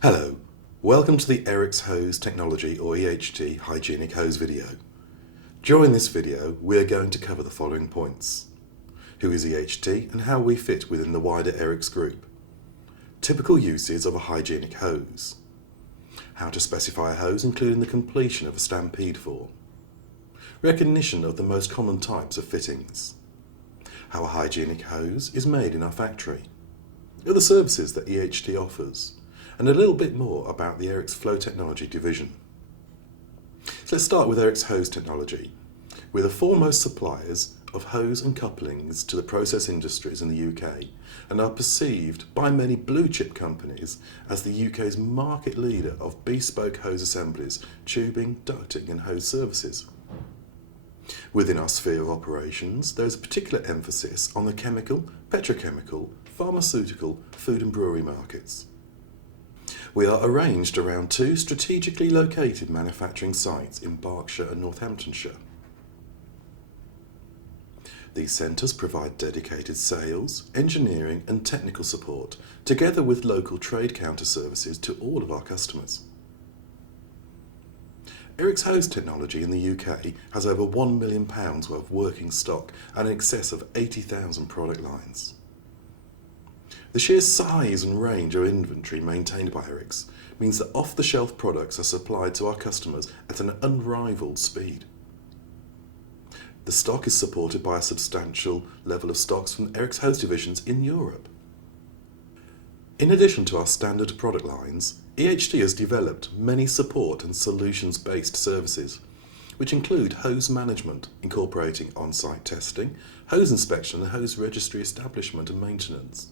Hello, welcome to the EHT Hose Technology or EHT Hygienic Hose video. During this video we are going to cover the following points. Who is EHT and how we fit within the wider EHT group. Typical uses of a hygienic hose. How to specify a hose including the completion of a stampede form. Recognition of the most common types of fittings. How a hygienic hose is made in our factory. Other services that EHT offers. And a little bit more about the EHT Flow Technology division. So let's start with EHT Hose Technology. We're the foremost suppliers of hose and couplings to the process industries in the UK and are perceived by many blue chip companies as the UK's market leader of bespoke hose assemblies, tubing, ducting and hose services. Within our sphere of operations, there is a particular emphasis on the chemical, petrochemical, pharmaceutical, food and brewery markets. We are arranged around two strategically located manufacturing sites in Berkshire and Northamptonshire. These centres provide dedicated sales, engineering and technical support, together with local trade counter services to all of our customers. EHT Hose Technology in the UK has over £1 million worth of working stock and in excess of 80,000 product lines. The sheer size and range of inventory maintained by EHT means that off-the-shelf products are supplied to our customers at an unrivaled speed. The stock is supported by a substantial level of stocks from EHT Hose divisions in Europe. In addition to our standard product lines, EHT has developed many support and solutions-based services, which include hose management, incorporating on-site testing, hose inspection and hose registry establishment and maintenance.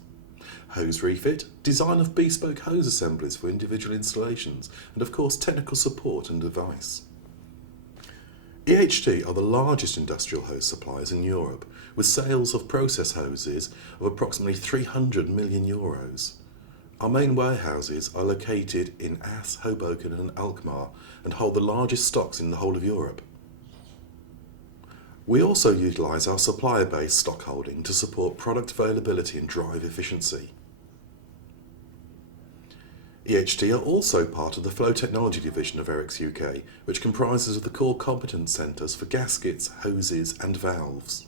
Hose refit, design of bespoke hose assemblies for individual installations, and of course technical support and advice. EHT are the largest industrial hose suppliers in Europe, with sales of process hoses of approximately €300 million. Our main warehouses are located in Ass, Hoboken and Alkmaar and hold the largest stocks in the whole of Europe. We also utilise our supplier-based stock holding to support product availability and drive efficiency. EHT are also part of the Flow Technology division of EHT UK, which comprises of the core competence centres for gaskets, hoses and valves.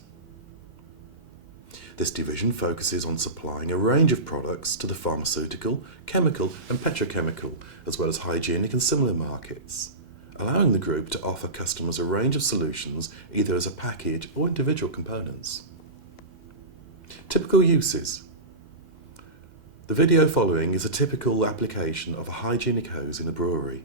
This division focuses on supplying a range of products to the pharmaceutical, chemical and petrochemical, as well as hygienic and similar markets, allowing the group to offer customers a range of solutions either as a package or individual components. Typical uses. The video following is a typical application of a hygienic hose in a brewery.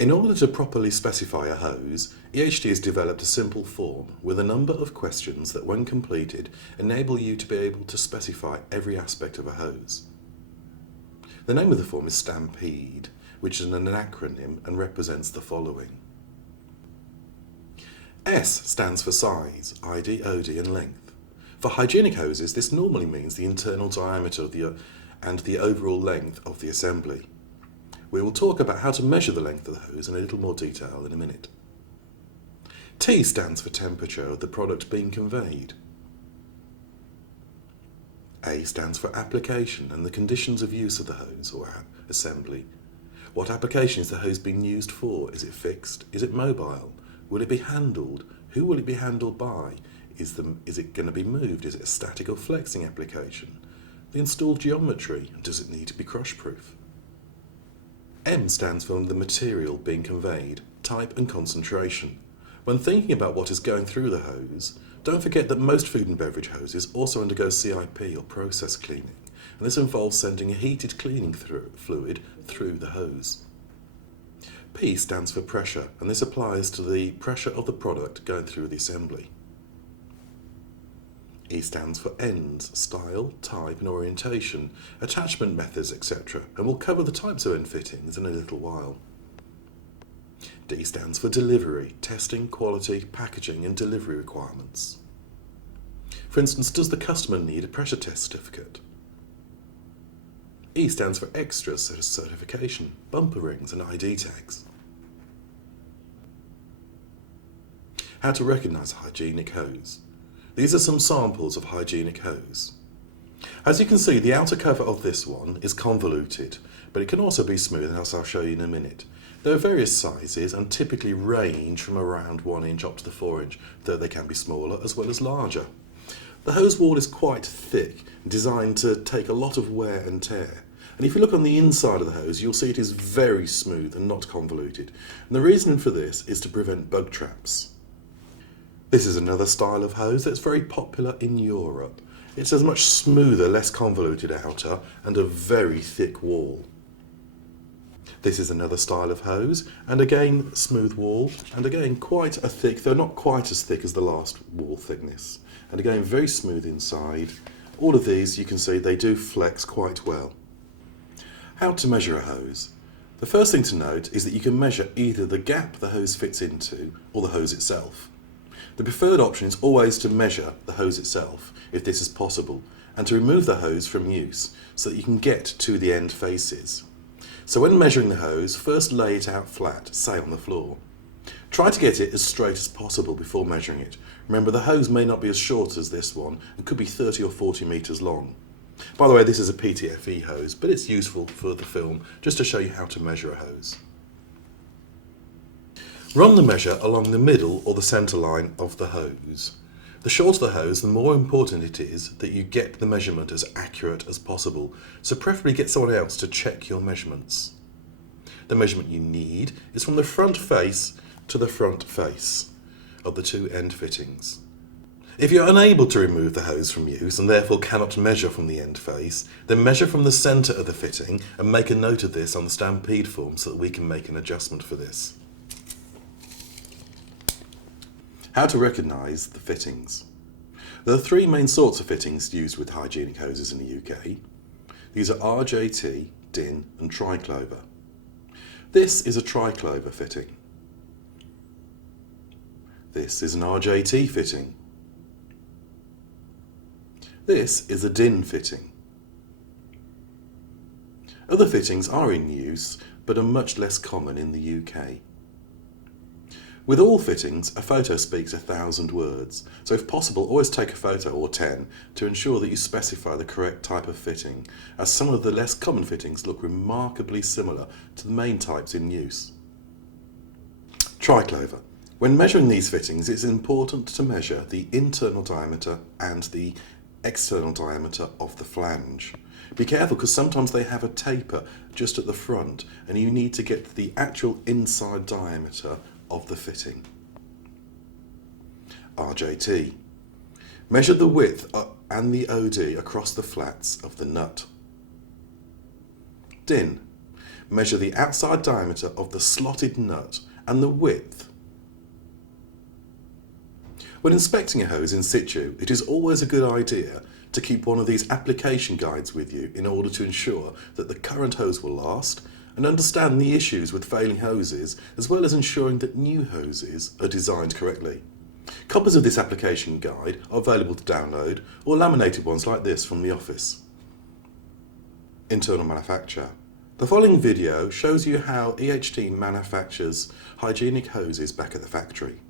In order to properly specify a hose, EHT has developed a simple form with a number of questions that, when completed, enable you to be able to specify every aspect of a hose. The name of the form is Stampede, which is an acronym and represents the following. S stands for size, ID, OD and length. For hygienic hoses, this normally means the internal diameter of and the overall length of the assembly. We will talk about how to measure the length of the hose in a little more detail in a minute. T stands for temperature of the product being conveyed. A stands for application and the conditions of use of the hose or assembly. What application is the hose being used for? Is it fixed? Is it mobile? Will it be handled? Who will it be handled by? Is it going to be moved? Is it a static or flexing application? The installed geometry, does it need to be crush-proof? M stands for the material being conveyed, type and concentration. When thinking about what is going through the hose, don't forget that most food and beverage hoses also undergo CIP or process cleaning, and this involves sending a heated cleaning fluid through the hose. P stands for pressure, and this applies to the pressure of the product going through the assembly. E stands for ends, style, type and orientation, attachment methods, etc. And we'll cover the types of end fittings in a little while. D stands for delivery, testing, quality, packaging and delivery requirements. For instance, does the customer need a pressure test certificate? E stands for extras such as certification, bumper rings and ID tags. How to recognise a hygienic hose. These are some samples of hygienic hose. As you can see, the outer cover of this one is convoluted, but it can also be smooth, as I'll show you in a minute. There are various sizes and typically range from around 1 inch up to the 4 inch, though they can be smaller as well as larger. The hose wall is quite thick, designed to take a lot of wear and tear. And if you look on the inside of the hose, you'll see it is very smooth and not convoluted. And the reason for this is to prevent bug traps. This is another style of hose that's very popular in Europe. It's a much smoother, less convoluted outer and a very thick wall. This is another style of hose, and again smooth wall, and again quite a thick, though not quite as thick as the last wall thickness. And again very smooth inside. All of these, you can see, they do flex quite well. How to measure a hose. The first thing to note is that you can measure either the gap the hose fits into or the hose itself. The preferred option is always to measure the hose itself, if this is possible, and to remove the hose from use so that you can get to the end faces. So when measuring the hose, first lay it out flat, say on the floor. Try to get it as straight as possible before measuring it. Remember, the hose may not be as short as this one, and could be 30 or 40 metres long. By the way, this is a PTFE hose, but it's useful for the film, just to show you how to measure a hose. Run the measure along the middle or the centre line of the hose. The shorter the hose, the more important it is that you get the measurement as accurate as possible, so preferably get someone else to check your measurements. The measurement you need is from the front face to the front face of the two end fittings. If you're unable to remove the hose from use and therefore cannot measure from the end face, then measure from the centre of the fitting and make a note of this on the Stampede form so that we can make an adjustment for this. How to recognise the fittings. There are three main sorts of fittings used with hygienic hoses in the UK. These are RJT, DIN and triclover. This is a triclover fitting. This is an RJT fitting. This is a DIN fitting. Other fittings are in use, but are much less common in the UK. With all fittings, a photo speaks 1,000 words, so if possible, always take a photo or 10 to ensure that you specify the correct type of fitting, as some of the less common fittings look remarkably similar to the main types in use. Triclover. When measuring these fittings, it's important to measure the internal diameter and the external diameter of the flange. Be careful, because sometimes they have a taper just at the front and you need to get the actual inside diameter of the fitting. RJT. Measure the width and the OD across the flats of the nut. DIN. Measure the outside diameter of the slotted nut and the width. When inspecting a hose in situ, it is always a good idea to keep one of these application guides with you in order to ensure that the current hose will last and understand the issues with failing hoses, as well as ensuring that new hoses are designed correctly. Copies of this application guide are available to download, or laminated ones like this from the office. Internal manufacture. The following video shows you how EHT manufactures hygienic hoses back at the factory.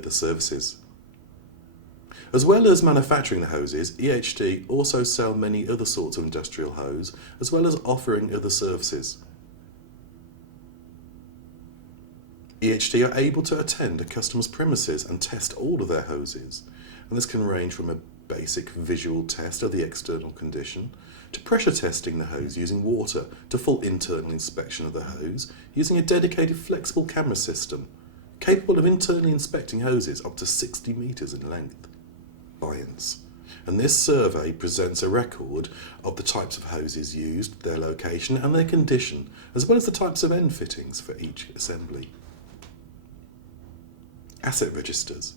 other services. As well as manufacturing the hoses, EHT also sell many other sorts of industrial hose, as well as offering other services. EHT are able to attend a customer's premises and test all of their hoses, and this can range from a basic visual test of the external condition to pressure testing the hose using water to full internal inspection of the hose using a dedicated flexible camera system capable of internally inspecting hoses up to 60 metres in length. And this survey presents a record of the types of hoses used, their location and their condition, as well as the types of end fittings for each assembly. Asset registers.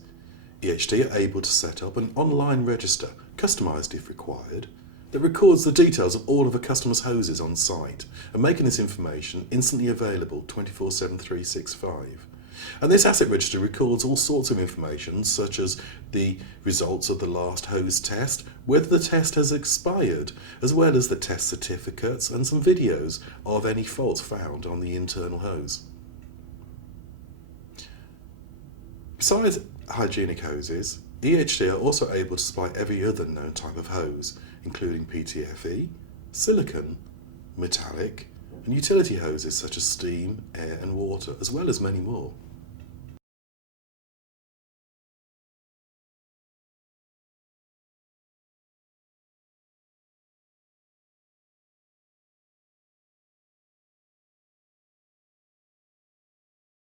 EHT are able to set up an online register, customised if required, that records the details of all of a customer's hoses on site and making this information instantly available 24/7 365. And this asset register records all sorts of information such as the results of the last hose test, whether the test has expired, as well as the test certificates and some videos of any faults found on the internal hose. Besides hygienic hoses, EHT are also able to supply every other known type of hose, including PTFE, silicone, metallic, and utility hoses such as steam, air and water, as well as many more.